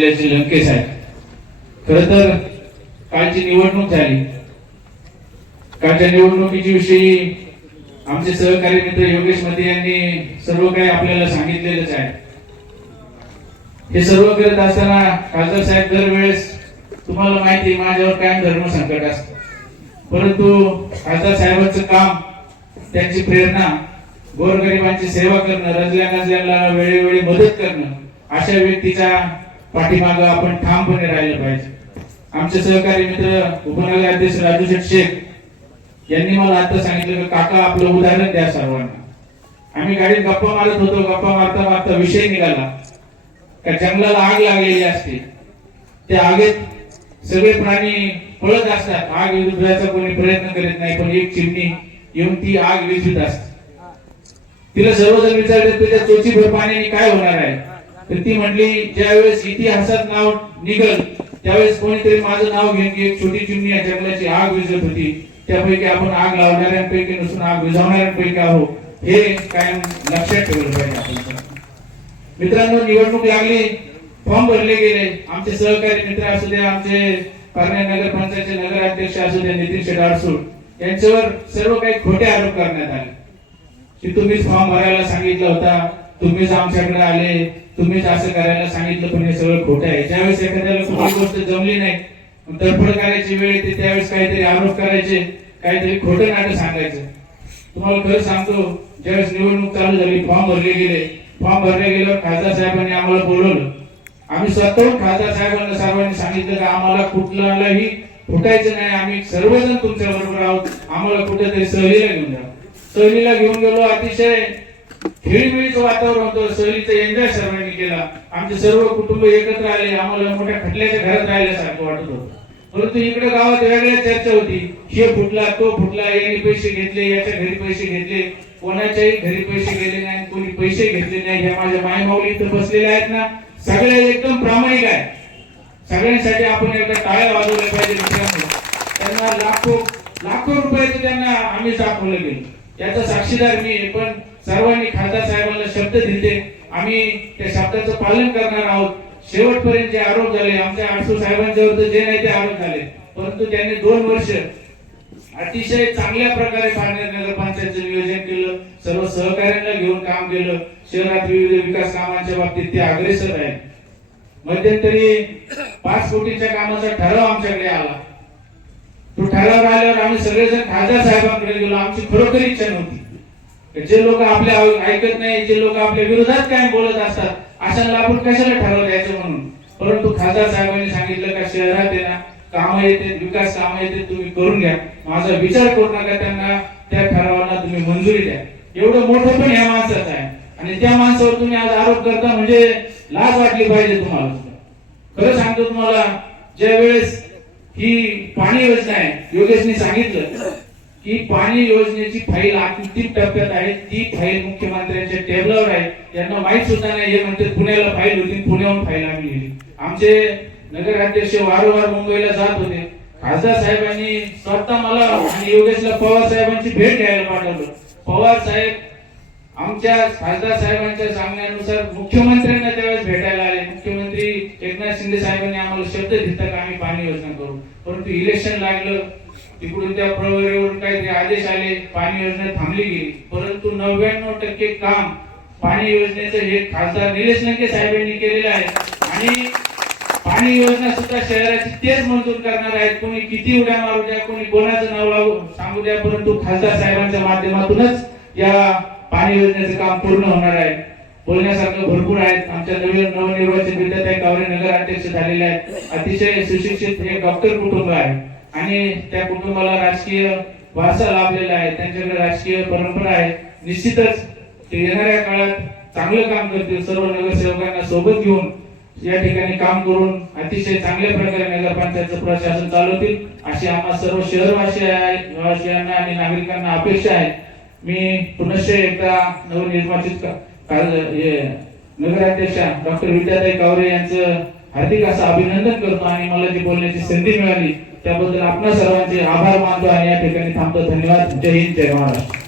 लंकेश आहे. खर तर कालची निवडणूक झाली. कालच्या निवडणुकीच्या विषयी आमचे सहकारी मित्र योगेशमध्ये यांनी सर्व काही आपल्याला सांगितलेलंच आहे. हे सर्व करत असताना खासदार साहेब दरवेळेस तुम्हाला माहिती माझ्यावर कायम धर्म संकट असत. परंतु खासदार साहेबांचं काम त्यांची प्रेरणा गोरगरिबांची सेवा करणं रजल्या नजल्याला वेळोवेळी मदत करणं अशा व्यक्तीचा पाठीमागं आपण ठामपणे राहिलं पाहिजे. आमचे सहकारी मित्र उपनगर अध्यक्ष राजू शेठ शेख यांनी मला आता सांगितलं की काका आपलं उदाहरण द्या सर्वांना. आम्ही गाडीत गप्पा मारत होतो गप्पा मारता मारता विषय निघाला. का जंगलाला आग लागलेली असते. त्या आगीत सगळे प्राणी पळत असतात. आग विझवण्याचा कोणी प्रयत्न करीत नाही पण एक चिमणी येऊन ती आग विजवीत असते. तिला सर्वजण विचारले तुझ्या चोचीभर पाण्याने काय होणार आहे? तर ती म्हणली ज्यावेळेस इतिहासात नाव निघल त्यावेळेस कोणीतरी माझं नाव घेऊन एक छोटी चिमणी या जंगलाची आग विझत होती. त्यापैकी आपण आग लावणाऱ्यांपैकी नसून आग विझवणाऱ्यांपैकी आहोत. हे कायम लक्षात ठेवलं पाहिजे आपण मित्रांनो निवडणूक लागली. फॉर्म भरले गेले. आमचे सहकारी मित्र असू दे आमचे पारण्या नगर पंचायतचे नगराध्यक्ष असू दे नितीन शेठ यांच्यावर सर्व काही खोटे आरोप करण्यात आले. की तुम्हीच फॉर्म भरायला सांगितलं होता तुम्हीच आमच्याकडे आले तुम्हीच असं करायला सांगितलं पण हे सगळं खोटं आहे. ज्यावेळेस एखाद्याला कुठली गोष्ट जमली नाही तडफड करायची वेळ येते त्यावेळेस काहीतरी आरोप करायचे काहीतरी खोटं नाटक सांगायचं. तुम्हाला खरं सांगतो ज्यावेळेस निवडणूक चालू झाली फॉर्म भरले गेले. फॉर्म भरले गेल्यावर खासदार साहेबांनी आम्हाला बोलवलं. आम्ही स्वतःहून खासदार साहेबांना सर्वांनी सांगितलं की आम्हाला कुठलाही फुटायचं नाही आम्ही सर्वजण तुमच्या बरोबर आहोत. आम्हाला कुठेतरी सहलीला घेऊन जा. सहलीला घेऊन गेलो अतिशय खेळीमेळीचं वातावरण होतं. सहलीचा एन्जॉय सर्वांनी केला. आमचे सर्व कुटुंब एकत्र आले. आम्हाला मोठ्या खटल्याच्या घरात राहिल्यासारखं वाटत होतं. परंतु इकडे गावात वेगळ्या चर्चा होती. हे फुटला तो फुटला याने पैसे घेतले याच्या घरी पैसे घेतले. कोणाच्याही घरी पैसे गेले नाही कोणी पैसे घेतले नाही. ह्या माझ्या मायमाऊली इथं बसलेल्या आहेत ना. सगळ्या एकदम प्रामाणिक आहे सगळ्यांसाठी आपण एकदा टाळ्या वाजवल्या पाहिजे मित्रांनो. त्यांना लाखो लाखो रुपयाचं त्यांना आम्ही दाखवलं गेलं. याचा साक्षीदार मी पण सर्वांनी खासदार साहेबांना शब्द दिले. आम्ही त्या शब्दाचं पालन करणार आहोत. शेवटपर्यंत जे आरोप झाले आमच्या आरसू साहेबांच्यावर तर जे नाही ते आरोप झाले. परंतु त्यांनी दोन वर्ष अतिशय चांगल्या प्रकारे पारनेर नगरपंचायतचं नियोजन केलं सर्व सहकार्यांना घेऊन काम केलं. शहरात विविध विकास कामांच्या बाबतीत ते अग्रेसर आहेत. मध्यंतरी पाच कोटीच्या कामाचा ठराव आमच्याकडे आला. तो ठराव आल्यावर आम्ही सगळेजण खासदार साहेबांकडे गेलो. आमची खरोखर इच्छा नव्हती. जे लोक आपल्या ऐकत नाही जे लोक आपल्या विरोधात काय बोलत असतात अशांना आपण कशाला ठरवलं द्यायचं म्हणून? परंतु खासदार साहेबांनी सांगितलं का शहरात आहे ना कामं येते विकास कामं येते तुम्ही करून घ्या. माझा विचार करू नका त्यांना त्या ठरावांना तुम्ही मंजुरी द्या. एवढं मोठं पण या माणसाचं आहे. आणि त्या माणसावर तुम्ही आज आरोप करता म्हणजे लाज वाटली पाहिजे तुम्हाला. खरं सांगतो तुम्हाला ज्या वेळेस ही पाणी योजना आहे योगेशने सांगितलं की पाणी योजनेची फाईल अंतिम टप्प्यात आहे. ती फाईल मुख्यमंत्र्यांच्या टेबलावर आहे. त्यांना माहीत सुद्धा नाही. हे म्हणते पुण्याला फाईल होती पुण्याहून फाईल आम्ही लिहिली आमचे नगराध्यक्ष वारंवार मुंबईला जात होते. खासदार साहेबांनी स्वतः मला आणि योगेशला पवार साहेबांची भेट घ्यायला पाठवलं. पवार साहेब आमच्या खासदार साहेबांच्या सांगण्यानुसार मुख्यमंत्र्यांना त्यावेळेस भेटायला आले. मुख्यमंत्री एकनाथ शिंदे साहेबांनी आम्हाला शब्द घेतला की आम्ही पाणी योजना करू. परंतु इलेक्शन लागलं. तिकडून त्या प्रवरेवरून काहीतरी आदेश आले पाणी योजना थांबली गेली. परंतु नव्याण्णव टक्के काम पाणी योजनेचं हे खासदार निलेश नके साहेबांनी केलेलं आहे. आणि पाणी योजना सुद्धा शहराची तेच मंजूर करणार आहेत. कोणी किती उड्या मारू द्या कोणी कोणाचं नाव लावू सांगू द्या परंतु खासदार साहेबांच्या माध्यमातूनच या पाणी योजनेचं काम पूर्ण होणार आहे. बोलण्यासारखं भरपूर आहेत. आमच्या नवीन नवनिर्वाचित विद्यार्थ्या कावरे नगर अध्यक्ष झालेले आहेत. अतिशय सुशिक्षित हे डॉक्टर कुटुंब आहे. आणि त्या कुटुंबाला राजकीय वारसा लाभलेला आहे. त्यांच्याकडे राजकीय परंपरा आहे. निश्चितच ते येणाऱ्या काळात चांगलं काम करतील. सर्व नगरसेवकांना सोबत घेऊन या ठिकाणी काम करून अतिशय चांगल्या प्रकारे नगरपंचायतचं प्रशासन चालवतील अशी आम्हा सर्व शहरवासी आणि नागरिकांना अपेक्षा आहे. मी पुनश्च एकदा नवनिर्वाचित नगराध्यक्षा डॉक्टर विद्याताई कावरे यांचं हार्दिक असं अभिनंदन करतो आणि मला जी बोलण्याची संधी मिळाली त्याबद्दल आपल्या सर्वांचे आभार मानतो आणि या ठिकाणी थांबतो. धन्यवाद. जय हिंद जय महाराष्ट्र.